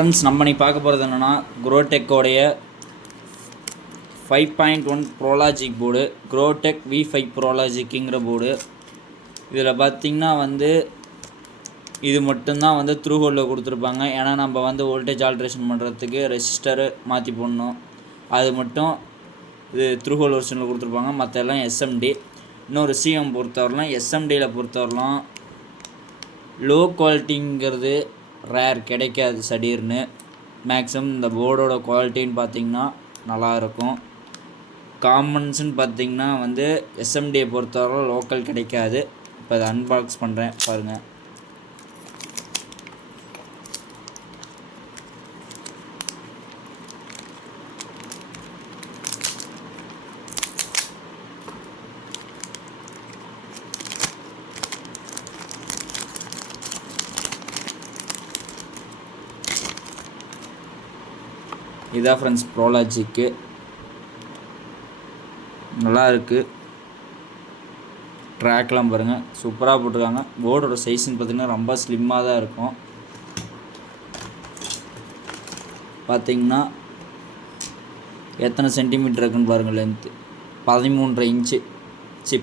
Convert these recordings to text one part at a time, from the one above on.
Friends, நம்ம நீ பார்க்க போகிறது என்னென்னா குரோடெக்கோடைய 5.1 ப்ரோலாஜிக் போர்டு, குரோடெக் V5 ப்ரோலாஜிக்குங்கிற போர்டு. இதில் பார்த்திங்கன்னா இது மட்டும்தான் த்ரூ ஹோலில் கொடுத்துருப்பாங்க. ஏன்னா நம்ம வோல்டேஜ் ஆல்ட்ரேஷன் பண்ணுறதுக்கு ரெசிஸ்டரு மாற்றி போடணும். அது மட்டும் இது த்ரூ ஹோல் வெர்ஷனில் கொடுத்துருப்பாங்க. மற்ற எல்லாம் எஸ்எம்டி. இன்னொரு சிஎம் பொறுத்தவரைலாம் எஸ்எம்டியில் பொறுத்தவரைலாம் லோ குவாலிட்டிங்கிறது ரேர், கிடைக்காது சடீர்னு. மேக்ஸிமம் இந்த போர்டோட குவாலிட்டின்னு பார்த்திங்கன்னா நல்லாயிருக்கும். காமன்ஸ்ன்னு பார்த்திங்கன்னா எஸ்எம்டியை பொறுத்தவரை லோக்கல் கிடைக்காது. இப்போ அதை அன்பாக்ஸ் பண்ணுறேன் பாருங்கள். இதான் ஃப்ரெண்ட்ஸ் ப்ரோலாஜிக்கு, நல்லா இருக்குது. ட்ராக்லாம் பாருங்கள், சூப்பராக போட்டிருக்காங்க. போர்டோட சைஸ்ன்னு பார்த்திங்கன்னா ரொம்ப ஸ்லிம்மாக தான் இருக்கும். பார்த்திங்கன்னா எத்தனை சென்டிமீட்டர் இருக்குன்னு பாருங்கள். லென்த்து 13.5 இன்ச்சு,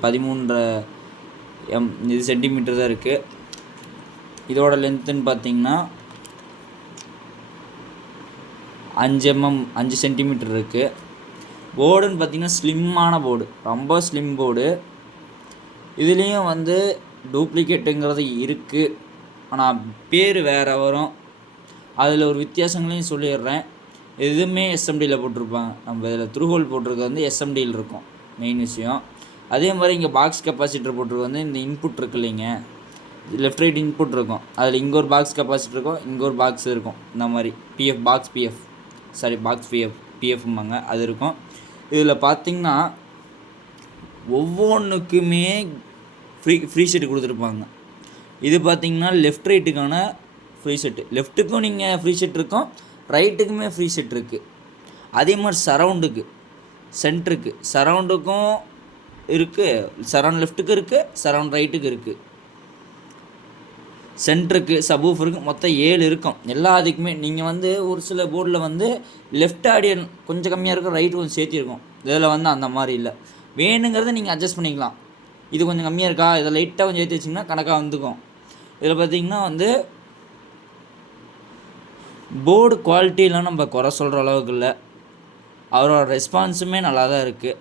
13.5 சென்டிமீட்டர் தான் இருக்குது. இதோட லென்த்துன்னு பார்த்திங்கன்னா 5 சென்டிமீட்டர் இருக்குது. போர்டுன்னு பார்த்திங்கன்னா ஸ்லிம்மான போர்டு, ரொம்ப ஸ்லிம் போர்டு. இதுலேயும் டூப்ளிகேட்டுங்கிறது இருக்குது, ஆனால் பேர் வேறு வரும். அதில் ஒரு வித்தியாசங்களையும் சொல்லிடுறேன். எதுவுமே எஸ்எம்டியில் போட்டிருப்பாங்க. நம்ம இதில் த்ரூ ஹோல் போட்டிருக்க எஸ்எம்டியில் இருக்கும் மெயின் விஷயம். அதே மாதிரி இங்கே பாக்ஸ் கெப்பாசிட்டர் போட்டிருக்க இந்த இன்புட் இருக்கு இல்லைங்க, லெஃப்ட் ரைட் இன்புட் இருக்கும். அதில் இங்கே ஒரு பாக்ஸ் கெப்பாசிட்டர் இருக்கும், இங்கே ஒரு பாக்ஸ் இருக்கும். இந்த மாதிரி பாக்ஸ் பிஎஃப்ம்பாங்க, அது இருக்கும். இதில் பார்த்திங்கன்னா ஒவ்வொன்றுக்குமே ஃப்ரீ செட்டு கொடுத்துருப்பாங்க. இது பார்த்திங்கன்னா லெஃப்ட் ரைட்டுக்கான ஃப்ரீ செட்டு. லெஃப்ட்டுக்கும் நீங்கள் ஃப்ரீ செட் இருக்கும், ரைட்டுக்குமே ஃப்ரீ செட் இருக்குது. அதே மாதிரி சரவுண்டுக்கு, சென்ட்ருக்கு, சரவுண்டுக்கும் இருக்குது. சரவுண்ட் லெஃப்ட்டுக்கு இருக்குது, சரவுண்ட் ரைட்டுக்கு இருக்குது. சென்ட்ருக்கு, சப்வூஃபருக்கு மொத்தம் 7 இருக்கும். எல்லாத்துக்குமே நீங்கள் ஒரு சில போர்டில் லெஃப்ட் ஆடியன் கொஞ்சம் கம்மியாக இருக்கும், ரைட்டு கொஞ்சம் சேர்த்திருக்கும். இதில் அந்த மாதிரி இல்லை. வேணுங்கிறத நீங்கள் அட்ஜஸ்ட் பண்ணிக்கலாம். இது கொஞ்சம் கம்மியாக இருக்கா, இதை லைட்டாக கொஞ்சம் ஏற்றி வச்சிங்கன்னா கணக்காக வந்துக்கும். இதில் பார்த்திங்கன்னா போர்டு குவாலிட்டிலாம் நம்ம குறை சொல்கிற அளவுக்கு இல்லை. அவரோட ரெஸ்பான்ஸுமே நல்லா தான் இருக்குது.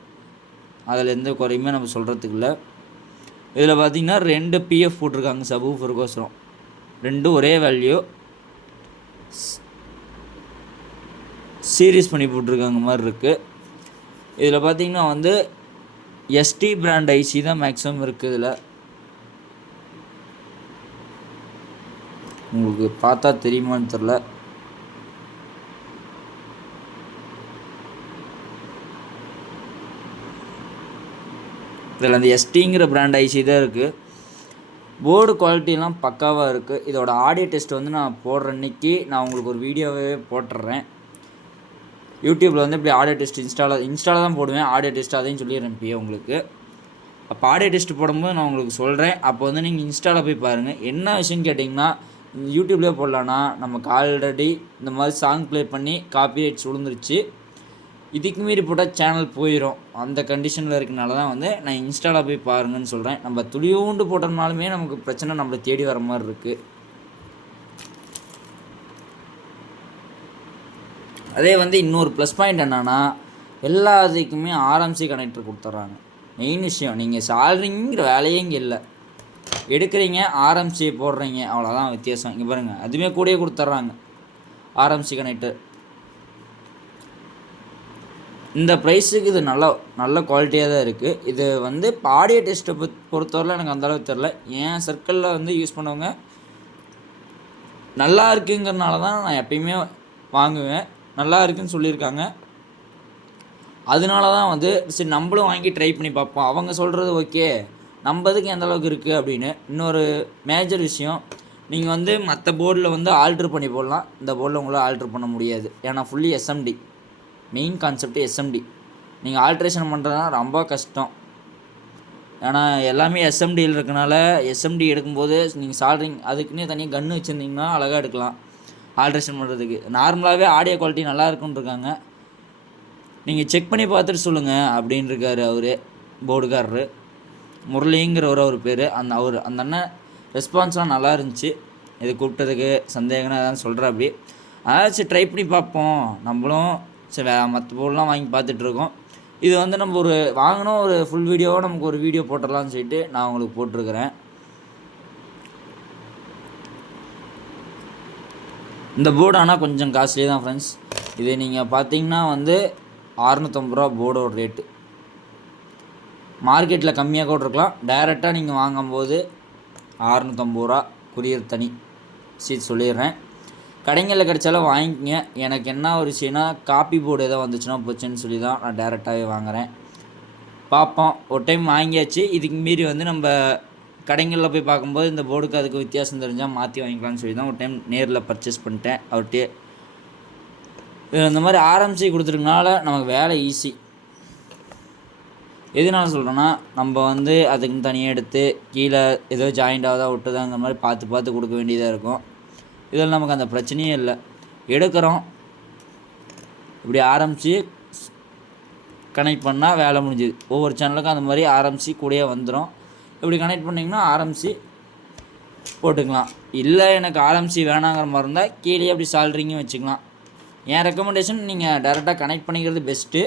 அதில் எந்த குறையுமே நம்ம சொல்கிறதுக்கு இல்லை. இதில் பார்த்திங்கன்னா 2 பிஎஃப் போட்டிருக்காங்க சப்வூஃபருக்கோசரம். 2 ஒரே வேல்யூ சீரீஸ் பண்ணி போட்டிருக்காங்க மாதிரி இருக்குது. இதில் பார்த்திங்கன்னா எஸ்டி பிராண்ட் ஐசி தான் மேக்ஸிமம் இருக்குது. இதில் உங்களுக்கு பார்த்தா தெரியுமான்னு தெரில. இதில் எஸ்டிங்கிற பிராண்ட் ஐசி தான் இருக்குது. போர்டு குவாலிட்டிலாம் பக்காவாக இருக்குது. இதோட ஆடியோ டெஸ்ட் நான் போடுற அன்றைக்கி நான் உங்களுக்கு ஒரு வீடியோவே போட்டுடுறேன். யூடியூப்பில் இப்படி ஆடியோ டெஸ்ட் இன்ஸ்டாவில் தான் போடுவேன். ஆடியோ டெஸ்ட் அதையும் சொல்லிடுறேன் இப்போயே உங்களுக்கு. அப்போ ஆடியோ டெஸ்ட் போடும்போது நான் உங்களுக்கு சொல்கிறேன். அப்போ நீங்கள் இன்ஸ்டாவில் போய் பாருங்கள். என்ன விஷயம்னு கேட்டிங்கன்னா, யூடியூப்லேயே போடலான்னா நமக்கு ஆல்ரெடி இந்த மாதிரி சாங் ப்ளே பண்ணி காப்பிரைட்ஸ் விழுந்துருச்சு. இதுக்கு மீறி போட்டால் சேனல் போயிடும். அந்த கண்டிஷனில் இருக்கனால தான் நான் இன்ஸ்டாவில் போய் பாருங்கன்னு சொல்கிறேன். நம்ம துளியூண்டு போட்டோம்னாலுமே நமக்கு பிரச்சனை நம்மளை தேடி வர மாதிரி இருக்குது. அதே இன்னொரு ப்ளஸ் பாயிண்ட் என்னென்னா, எல்லாத்துக்குமே ஆர்எம்சி கனெக்டர் கொடுத்துட்றாங்க. மெயின் விஷயம், நீங்கள் சால்ரிங்கிற வேலையே இங்கே இல்லை. எடுக்கிறீங்க, ஆர்எம்சி போடுறீங்க, அவ்வளோதான் வித்தியாசம். இங்கே பாருங்கள், அதுவுமே கூடயே கொடுத்துட்றாங்க ஆர்எம்சி கனெக்டர். இந்த ப்ரைஸுக்கு இது நல்ல குவாலிட்டியாக தான் இருக்குது. இது இப்போ ஆடியோ டெஸ்ட்டை பொறுத்தவரையில் எனக்கு அந்தளவுக்கு தெரில. என் சர்க்கிளில் யூஸ் பண்ணவங்க நல்லா இருக்குங்கிறனால தான் நான் எப்பயுமே வாங்குவேன். நல்லா இருக்குதுன்னு சொல்லியிருக்காங்க. அதனால தான் சரி நம்மளும் வாங்கி ட்ரை பண்ணி பார்ப்போம். அவங்க சொல்கிறது ஓகே, நம்ம இதுக்கு எந்த அளவுக்கு இருக்குது அப்படின்னு. இன்னொரு மேஜர் விஷயம், நீங்கள் மற்ற போர்டில் ஆல்ட்ரு பண்ணி போடலாம். இந்த போர்டில் உங்களால் ஆல்ட்ரு பண்ண முடியாது. ஏன்னா fully SMT. Main concept SMT. நீங்கள் ஆல்ட்ரேஷன் பண்ணுறதுனா ரொம்ப கஷ்டம். ஏன்னா எல்லாமே எஸ்எம்டியில் இருக்கனால எஸ்எம்டி எடுக்கும்போது நீங்கள் சால்ட்ரிங் அதுக்குன்னே தனியாக கன்று வச்சுருந்தீங்கன்னா அழகாக எடுக்கலாம். ஆல்ட்ரேஷன் பண்ணுறதுக்கு. நார்மலாகவே ஆடியோ குவாலிட்டி நல்லா இருக்குன்னு இருக்காங்க, நீங்கள் செக் பண்ணி பார்த்துட்டு சொல்லுங்கள் அப்படின்னு இருக்கார் அவர் போர்டுக்காரரு. முரளிங்கிறவர் அவர் பேர். அந்த அண்ணன் ரெஸ்பான்ஸ்லாம் நல்லா இருந்துச்சு. இது கூப்பிட்டதுக்கு சந்தேகம்னா எதாவது சொல்கிறாப்படி. அதாச்சும் ட்ரை பண்ணி பார்ப்போம் நம்மளும். சரி மற்ற போர்டெலாம் வாங்கி பார்த்துட்ருக்கோம். இது வந்து நம்ம ஒரு வாங்கினோம் ஒரு ஃபுல் வீடியோவாக நமக்கு ஒரு வீடியோ போட்டுடலான்னு சொல்லிட்டு நான் உங்களுக்கு போட்டிருக்கிறேன். இந்த போர்டு ஆனால் கொஞ்சம் காஸ்ட்லி தான் ஃப்ரெண்ட்ஸ். இது நீங்கள் பார்த்தீங்கன்னா வந்து 650 ரூபா போர்டோட ரேட்டு. மார்க்கெட்டில் கம்மியாக கூட இருக்கலாம். டைரெக்டாக நீங்கள் வாங்கும்போது 650 ரூபா. கொரியர் தனி சீட் சொல்லிடுறேன். கடைங்களில் கிடைச்சாலும் வாங்கிக்கங்க. எனக்கு என்ன ஒரு விஷயம்னா காப்பி போர்டு எதாவது வந்துச்சுன்னா போச்சுன்னு சொல்லி தான் நான் டேரெக்டாகவே வாங்குகிறேன். பார்ப்போம். ஒரு டைம் வாங்கியாச்சு. இதுக்கு மீறி வந்து நம்ம கடைகளில் போய் பார்க்கும்போது இந்த போர்டுக்கு அதுக்கு வித்தியாசம் தெரிஞ்சால் மாற்றி வாங்கிக்கலாம்னு சொல்லி தான் ஒரு டைம் நேரில் பர்ச்சேஸ் பண்ணிட்டேன் அவர்கிட்டே. இந்த மாதிரி ஆரம்பித்து கொடுத்துருக்கனால நமக்கு வேலை ஈஸி. எதனால சொல்கிறேன்னா நம்ம வந்து அதுக்குன்னு தனியாக எடுத்து கீழே ஏதோ ஜாயிண்ட் ஆகுதா விட்டுதாங்கிற மாதிரி பார்த்து கொடுக்க வேண்டியதாக இருக்கும். இதில் நமக்கு அந்த பிரச்சனையே இல்லை. எடுக்கிறோம், இப்படி ஆரம்பித்து கனெக்ட் பண்ணால் வேலை முடிஞ்சுது. ஒவ்வொரு சேனலுக்கும் அந்த மாதிரி ஆரம்பித்து கூடயே வந்துடும். இப்படி கனெக்ட் பண்ணிங்கன்னா ஆரம்பித்து போட்டுக்கலாம். இல்லை எனக்கு ஆரம்பித்து வேணாங்கிற மாதிரி இருந்தால் கீழே அப்படி சால்ட்ரிங்கும் வச்சுக்கலாம். என் ரெக்கமெண்டேஷன் நீங்கள் டேரெக்டாக கனெக்ட் பண்ணிக்கிறது பெஸ்ட்டு.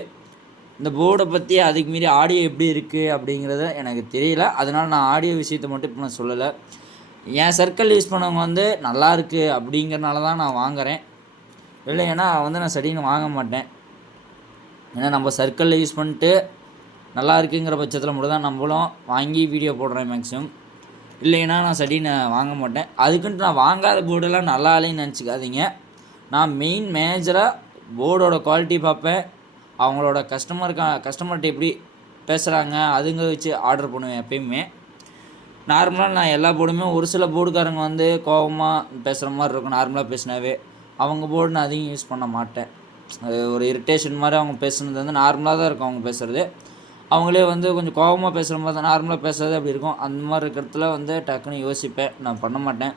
இந்த போர்டை பற்றி அதுக்கு மீறி ஆடியோ எப்படி இருக்குது அப்படிங்கிறத எனக்கு தெரியல. அதனால் நான் ஆடியோ விஷயத்தை மட்டும் இப்போ நான் சொல்லலை. என் சர்க்கிள் யூஸ் பண்ணவங்க வந்து நல்லா இருக்குது அப்படிங்கிறனால தான் நான் வாங்குகிறேன். இல்லை ஏன்னா வந்து நான் சரின்னு வாங்க மாட்டேன். ஏன்னா நம்ம சர்க்கிளில் யூஸ் பண்ணிட்டு நல்லா இருக்குங்கிற பட்சத்தில் மட்டும் தான் நம்மளும் வாங்கி வீடியோ போடுறேன் மேக்ஸிமம். இல்லைன்னா நான் சரின்னு வாங்க மாட்டேன். அதுக்குன்ட்டு நான் வாங்காத போர்டெல்லாம் நல்லா இல்லைன்னு நினச்சிக்காதீங்க. நான் மேஜராக போர்டோட குவாலிட்டி பார்ப்பேன். அவங்களோட கஸ்டமர்கிட்ட எப்படி பேசுகிறாங்க அதுங்க வச்சு ஆர்டர் பண்ணுவேன் எப்பயுமே. நார்மலாக நான் எல்லா போர்டுமே ஒரு சில போர்டுக்காரங்க வந்து கோபமாக பேசுகிற மாதிரி இருக்கும். நார்மலாக பேசினாவே அவங்க போர்டு நான் அதிகம் யூஸ் பண்ண மாட்டேன். அது ஒரு இரிட்டேஷன் மாதிரி அவங்க பேசுனது வந்து நார்மலாக தான் இருக்கும். அவங்க பேசுகிறது அவங்களே வந்து கொஞ்சம் கோபமாக பேசுகிற மாதிரி தான் நார்மலாக பேசுகிறது அப்படி இருக்கும். அந்த மாதிரி இருக்கிறதுல வந்து டக்குன்னு யோசிப்பேன், நான் பண்ண மாட்டேன்.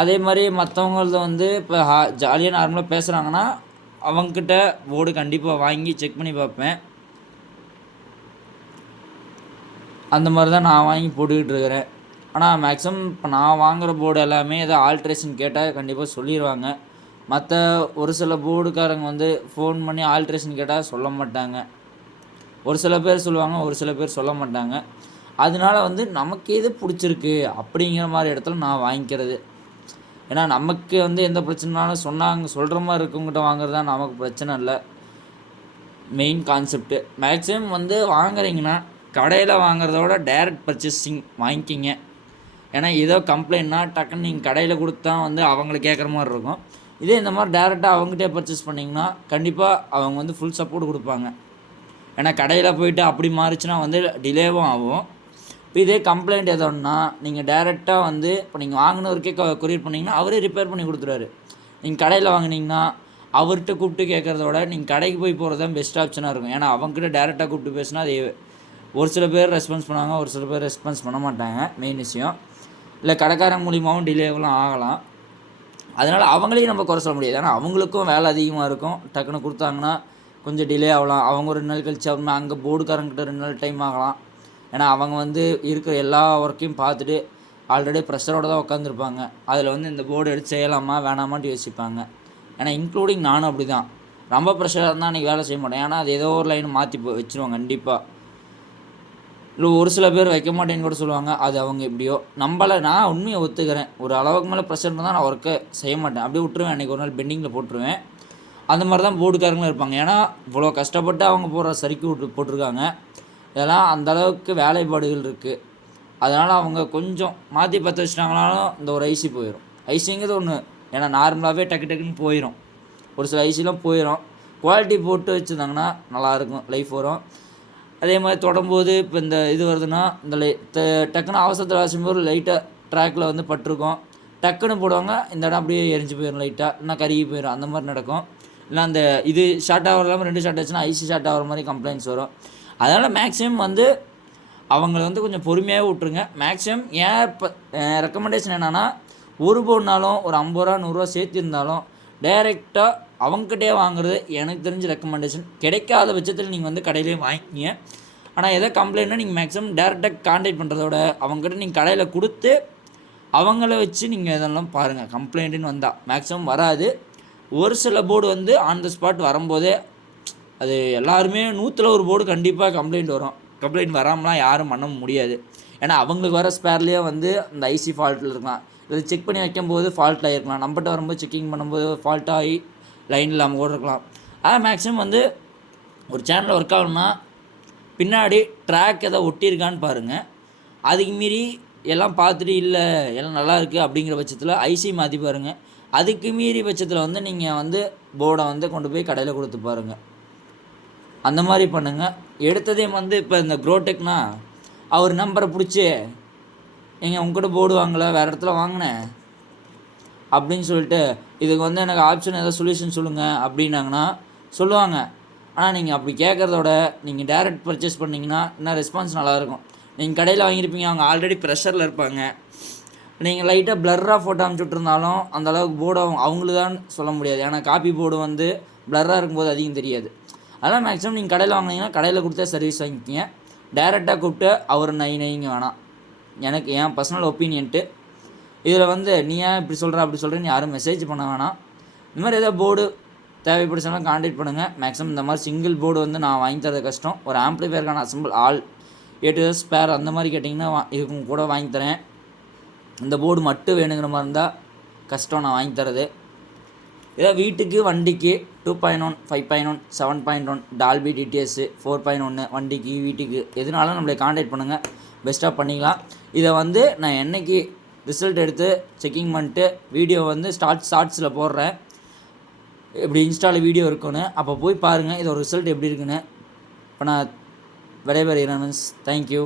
அதே மாதிரி மற்றவங்களது வந்து இப்போ ஜாலியாக நார்மலாக பேசுகிறாங்கன்னா அவங்கக்கிட்ட போர்டு கண்டிப்பாக வாங்கி செக் பண்ணி பார்ப்பேன். அந்த மாதிரி தான் நான் வாங்கி போட்டுக்கிட்டு இருக்கிறேன். ஆனால் மேக்ஸிமம் இப்போ நான் வாங்குகிற போர்டு எல்லாமே ஏதோ ஆல்ட்ரேஷன் கேட்டால் கண்டிப்பாக சொல்லிடுவாங்க. மற்ற ஒரு சில போர்டுக்காரங்க வந்து ஃபோன் பண்ணி ஆல்ட்ரேஷன் கேட்டால் சொல்ல மாட்டாங்க. ஒரு சில பேர் சொல்லுவாங்க, ஒரு சில பேர் சொல்ல மாட்டாங்க. அதனால வந்து நமக்கு எது பிடிச்சிருக்கு அப்படிங்கிற மாதிரி இடத்துல நான் வாங்கிக்கிறது. ஏன்னா நமக்கு வந்து எந்த பிரச்சனைனாலும் சொல்கிற மாதிரி இருக்கவங்ககிட்ட வாங்குறது தான் நமக்கு பிரச்சனை இல்லை. மெயின் கான்செப்ட்டு மேக்ஸிமம் வந்து வாங்குறீங்கன்னா கடையில் வாங்குறத விட டைரக்ட் பர்ச்சேசிங் வாங்கிக்கிங்க. ஏன்னா ஏதோ கம்ப்ளைண்ட்னா டக்குன்னு நீங்கள் கடையில் கொடுத்தா வந்து அவங்கள கேட்குற மாதிரி இருக்கும். இதே இந்த மாதிரி டேரெக்டாக அவங்ககிட்டே பர்ச்சேஸ் பண்ணிங்கன்னா கண்டிப்பாக அவங்க வந்து ஃபுல் சப்போர்ட் கொடுப்பாங்க. ஏன்னா கடையில் போய்ட்டு அப்படி மாறிச்சுன்னா வந்து டிலேவும் ஆகும். இப்போ இதே கம்ப்ளைண்ட் எதோன்னா நீங்கள் டேரெக்டாக வந்து இப்போ நீங்கள் வாங்கினவருக்கே கொரியர் பண்ணிங்கன்னா அவரே ரிப்பேர் பண்ணி கொடுத்துருவாரு. நீங்கள் கடையில் வாங்கினீங்கன்னா அவர்கிட்ட கூப்பிட்டு கேட்குறத விட நீங்கள் கடைக்கு போய் போகிறது தான் பெஸ்ட் ஆப்ஷனாக இருக்கும். ஏன்னா அவங்ககிட்ட டேரெக்டாக கூப்பிட்டு பேசினா அது ஒரு சில பேர் ரெஸ்பான்ஸ் பண்ணுவாங்க, ஒரு சில பேர் ரெஸ்பான்ஸ் பண்ண மாட்டாங்க. மெயின் விஷயம் இல்லை கடைக்காரங்க மூலியமாகவும் டிலேவெலாம் ஆகலாம். அதனால் அவங்களையும் நம்ம குறை சொல்ல முடியாது. ஏன்னா அவங்களுக்கும் வேலை அதிகமாக இருக்கும். டக்குன்னு கொடுத்தாங்கன்னா கொஞ்சம் டிலே ஆகலாம். அவங்க 2 நாள் கழிச்சு அவங்க அங்கே போர்டுக்காரங்கிட்ட 2 நாள் டைம் ஆகலாம். ஏன்னா அவங்க வந்து இருக்கிற எல்லா ஒர்க்கையும் பார்த்துட்டு ஆல்ரெடி ப்ரெஷரோடு தான் உட்காந்துருப்பாங்க. அதில் வந்து இந்த போர்டு எடுத்து செய்யலாமா வேணாமான்ட்டு யோசிப்பாங்க. ஏன்னா இன்க்ளூடிங் நானும் அப்படி தான். ரொம்ப ப்ரெஷராக இருந்தால் அன்றைக்கி வேலை செய்ய மாட்டேன். ஏன்னா அது ஏதோ ஒரு லைன் மாற்றி வச்சுருவாங்க கண்டிப்பாக. இல்லை ஒரு சில பேர் வைக்க மாட்டேன்னு கூட சொல்லுவாங்க. அது அவங்க எப்படியோ நான் உண்மையை ஒத்துக்கிறேன். ஒரு அளவுக்கு மேலே ப்ரெஷர் இருந்தால் நான் ஒர்க்கை செய்ய மாட்டேன், அப்படியே விட்டுருவேன். அன்றைக்கி ஒரு நாள் பெண்டிங்கில் போட்டுருவேன். அந்த மாதிரி தான் போர்டுக்காரங்களும் இருப்பாங்க. ஏன்னா இவ்வளோ கஷ்டப்பட்டு அவங்க போடுற சர்க்யூட் போட்டிருக்காங்க. இதெல்லாம் அந்தளவுக்கு வேலைப்பாடுகள் இருக்குது. அதனால் அவங்க கொஞ்சம் மாற்றி பற்ற வச்சிட்டாங்கனாலும் இந்த ஒரு ஐசி போயிடும். ஐசிங்கிறது ஒன்று, ஏன்னா நார்மலாகவே டக்குன்னு போயிடும். ஒரு சில ஐசிலாம் போயிடும். குவாலிட்டி போட்டு வச்சுருந்தாங்கன்னா நல்லாயிருக்கும், லைஃப் வரும். அதே மாதிரி தொடரும்போது இப்போ இந்த இது வருதுன்னா இந்த டக்குன்னு அவசரத்தில் வாசிக்கும்போது லைட்டாக ட்ராக்கில் வந்து பட்டிருக்கோம். டக்குன்னு போடுவாங்க, இந்த இடம் அப்படியே எரிஞ்சு போயிடும், லைட்டாக இல்லைனா கருகி போயிடும். அந்த மாதிரி நடக்கும். இல்லை அந்த இது ஷார்ட் ஆகிற இல்லாமல் 2 ஷார்ட் ஆச்சுன்னா ஐசி ஷார்ட் ஆகிற மாதிரி கம்ப்ளைண்ட்ஸ் வரும். அதனால் மேக்ஸிமம் வந்து அவங்கள வந்து கொஞ்சம் பொறுமையாக விட்ருங்க. மேக்ஸிமம் ஏன் இப்போ ரெக்கமெண்டேஷன் என்னென்னா ஒரு போர்டுனாலும் ஒரு 50 ரூபா 100 ரூபா சேர்த்திருந்தாலும் டைரெக்டாக அவங்ககிட்டே வாங்குறது எனக்கு தெரிஞ்ச ரெக்கமெண்டேஷன். கிடைக்காத பட்சத்தில் நீங்கள் வந்து கடையிலேயே வாங்கிக்கிங்க. ஆனால் எதாவது கம்ப்ளைண்ட்னா நீங்கள் மேக்ஸிமம் டேரெக்டாக கான்டாக்ட் பண்ணுறதோட அவங்ககிட்ட நீங்கள் கடையில் கொடுத்து அவங்கள வச்சு நீங்கள் இதெல்லாம் பாருங்கள். கம்ப்ளைண்ட்டுன்னு வந்தால் மேக்ஸிமம் வராது. ஒரு சில போர்டு வந்து ஆன் த ஸ்பாட் வரும்போதே அது எல்லாருமே 100ல் ஒரு போர்டு கண்டிப்பாக கம்ப்ளைண்ட் வரும். கம்ப்ளைண்ட் வராமலாம் யாரும் பண்ண முடியாது. ஏன்னா அவங்களுக்கு வர ஸ்பேர்லேயே வந்து அந்த ஐசி ஃபால்ட்டில் இருக்கலாம், இது செக் பண்ணி வைக்கும்போது ஃபால்ட் ஆகிருக்கலாம், நம்மகிட்ட வரும்போது செக்கிங் பண்ணும்போது ஃபால்ட் ஆகி லைன் இல்லாமல் கூட இருக்கலாம். ஆனால் மேக்ஸிமம் வந்து ஒரு சேனலில் ஒர்க் ஆகணும்னா பின்னாடி ட்ராக் எதாவது ஒட்டியிருக்கான்னு பாருங்கள். அதுக்கு மீறி எல்லாம் பார்த்துட்டு இல்லை எல்லாம் நல்லா இருக்குது அப்படிங்கிற பட்சத்தில் ஐசி மாற்றி பாருங்கள். அதுக்கு மீறி பட்சத்தில் வந்து நீங்கள் வந்து போர்டை வந்து கொண்டு போய் கடையில் கொடுத்து பாருங்கள். அந்த மாதிரி பண்ணுங்கள். எடுத்ததே வந்து இப்போ இந்த க்ரோடெக்னா அவர் நம்பரை பிடிச்சி உங்கள்கிட்ட போர்டு வாங்கலை வேறு இடத்துல வாங்கினேன் அப்படின்னு சொல்லிட்டு இதுக்கு வந்து எனக்கு ஆப்ஷன் ஏதாவது சொல்யூஷன் சொல்லுங்கள் அப்படின்னாங்கன்னா சொல்லுவாங்க. ஆனால் நீங்கள் அப்படி கேட்குறதோட நீங்கள் டேரெக்ட் பர்ச்சேஸ் பண்ணிங்கன்னா இன்னும் ரெஸ்பான்ஸ் நல்லாயிருக்கும். நீங்கள் கடையில் வாங்கியிருப்பீங்க, அவங்க ஆல்ரெடி ப்ரெஷரில் இருப்பாங்க. நீங்கள் லைட்டாக ப்ளர்ராக ஃபோட்டோ அனுப்பிச்சுட்ருந்தாலும் அந்தளவுக்கு போர்டு அவங்களுக்கு தான் சொல்ல முடியாது. ஏன்னா காப்பி போர்டு வந்து ப்ளர்ராக இருக்கும்போது அதிகம் தெரியாது. அதனால் மேக்ஸிமம் நீங்கள் கடையில் வாங்கினீங்கன்னா கடையில் கொடுத்தா சர்வீஸ் வாங்கிக்கிங்க. டேரெக்டாக கூப்பிட்டு அவர் நைங்க வேணாம். எனக்கு என் பர்சனல் ஒப்பீனியன்ட்டு. இதில் வந்து நீ ஏன் இப்படி சொல்கிற அப்படி சொல்கிறேன்னு யாரும் மெசேஜ் பண்ண வேணாம். இந்த மாதிரி ஏதாவது போர்டு தேவைப்படுச்சுன்னா கான்டாக்ட் பண்ணுங்கள். மேக்ஸிமம் இந்த மாதிரி சிங்கிள் போர்டு வந்து நான் வாங்கி தரது கஷ்டம். ஒரு ஆம்ப்ளிஃபயருக்கான assemble all A to Z spare அந்த மாதிரி கேட்டிங்கன்னா இதுக்கும் கூட வாங்கி தரேன். இந்த போர்டு மட்டும் வேணுங்கிற மாதிரி இருந்தால் கஷ்டம் நான் வாங்கி தரது. இதை வீட்டுக்கு வண்டிக்கு 2.1 5.1 7.1 டால்பி டிடிஎஸ் 4.1 வண்டிக்கு வீட்டுக்கு எதுனாலும் நம்மளை கான்டாக்ட் பண்ணுங்கள். பெஸ்ட்டாக பண்ணிக்கலாம். இதை வந்து நான் என்றைக்கு ரிசல்ட் எடுத்து செக்கிங் பண்ணிட்டு வீடியோ வந்து ஷார்ட்ஸில் போடுறேன். இப்படி இன்ஸ்டாவில் வீடியோ இருக்குன்னு அப்போ போய் பாருங்கள் இதோட ரிசல்ட் எப்படி இருக்குன்னு. இப்போ நான் விடைபெறுகிறேன். தேங்க்யூ.